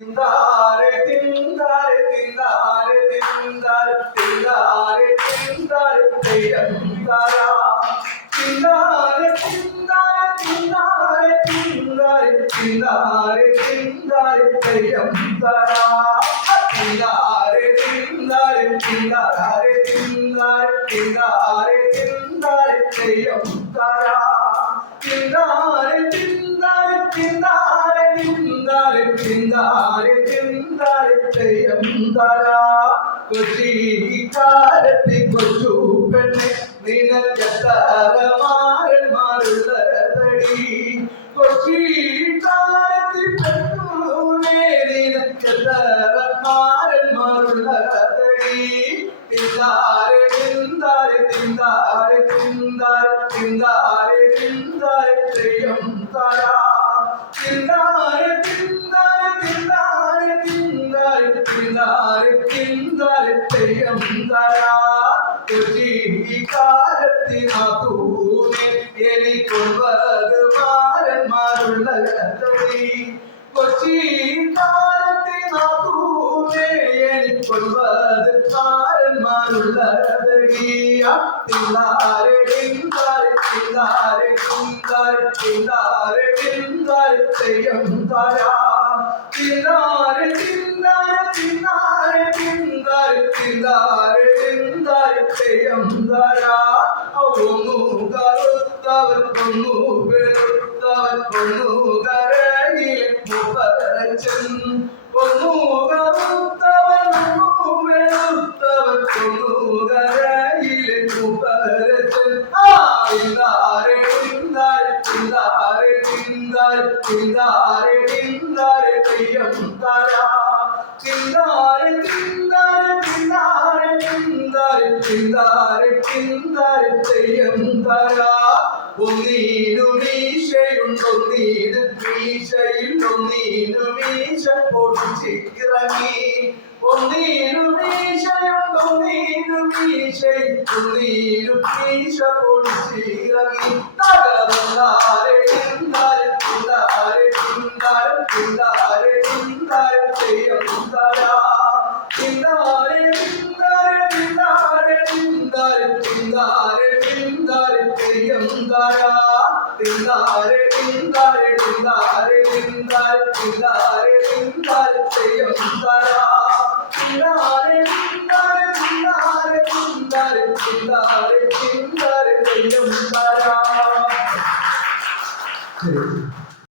Tindare, tindare, tindare, tindare, tindare, tindare, teyandara. Tindare, tindare, tindare, tindare, tindare, tindare, teyandara. Tindare, tindare, tindare, tindare, tindare, tindare, teyandara. Tindare, tindare, tindare, tindare, tindare, tindare, teyandara. കൊച്ചിക്കാരത്തി കൊച്ചു പെണ്ണെ നിനക്കെത്തരമാരന്മാരുള്ളതടി കൊച്ചിക്കാരത്തി പെണ്ണൂനെ നിനക്കെത്തരമാരന്മാരുള്ളതടി തിന്താരെ തിന്താരെ തിന്താരെ തിന്താരെ തിന്താരെ തിന്താരെ തെയ്യം തരാ തിന്താരെ തിന്താരെ തിന്താരെ തിന്താരെ തിന്താരെ തിന്താരെ തെയ്യം തരാ കൊച്ചിക്കാരത്തിനൂനെ എനിക്കൊമ്പത് മാരന്മാരുള്ളതടി കൊച്ചിക്കാരത്തിനൂനെ എനിക്കൊമ്പത് മാരന്മാരുള്ളതടി തിന്താരെ തിന്താരെ തിന്താരെ തിന്താരെ തിന്താരെ തിന്താരെ തെയ്യം തരാ തിന്താരെ തിന്താരെ തിന്താരെ തിന്താരെ തിന്താരെ തിന്താരെ തെയ്യം തരാ ഒന്നു കറുത്തവൻ ഒന്നു വെളുത്തവൻ ഒന്നു കരയിലെ മുപ്പതച്ചൻ ഒന്നു കറുത്തവൻ ഒന്നു വെളുത്തവൻ ഒന്നു കരയിലെ മുപ്പതച്ചൻ തിന്താരെ തിന്താരെ തിന്താരെ തിന്താരെ തിന്താരെ തിന്താരെ തെയ്യം തരാ തിന്താരെ തിന്താരെ തിന്താരെ തിന്താരെ തിന്താരെ തിന്താരെ തെയ്യം തരാ ഒന്നീനു മീശയുണ്ടൊന്നീനു മീശയിലൊന്നീനു മീശ പൊടിച്ചിറങ്ങി ഒന്നീനു മീശയുണ്ടൊന്നീനു മീശയിലൊന്നീനു മീശ പൊടിച്ചിറങ്ങി തകർന്നാരെ തിന്താരെ തിന്താരെ തിന്താരെ തിന്താരെ തിന്താരെ തെയ്യം തരാ തിന്താരെ തിന്താരെ തിന്താരെ തിന്താരെ തിന്താരെ തിന്താരെ തെയ്യം തരാ തിന്താരെ തിന്താരെ തിന്താരെ തിന്താരെ തിന്താരെ